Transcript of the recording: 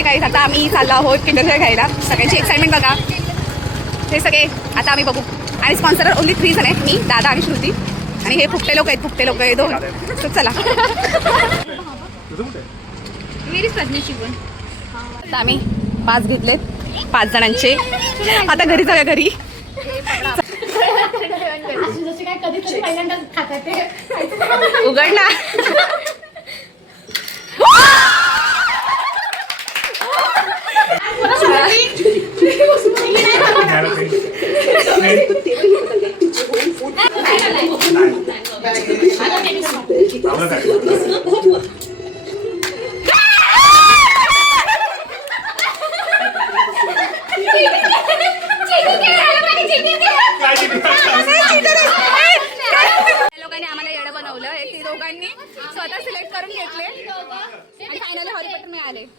Guys आता आम्ही चाललो आहोत किंडर जॉय घ्यायला. सगळ्यांची एक्साइटमेंट बघा. हे सगळे आता आम्ही बघू. आणि स्पॉन्सर ओनली 3 जण आहेत, मी, दादा आणि श्रुती. आणि हे फुकटे लोक आहेत 2. तर चला आता आम्ही 5 घेतलेत 5 जणांचे. आता घरी जाऊया घरी. उघडला.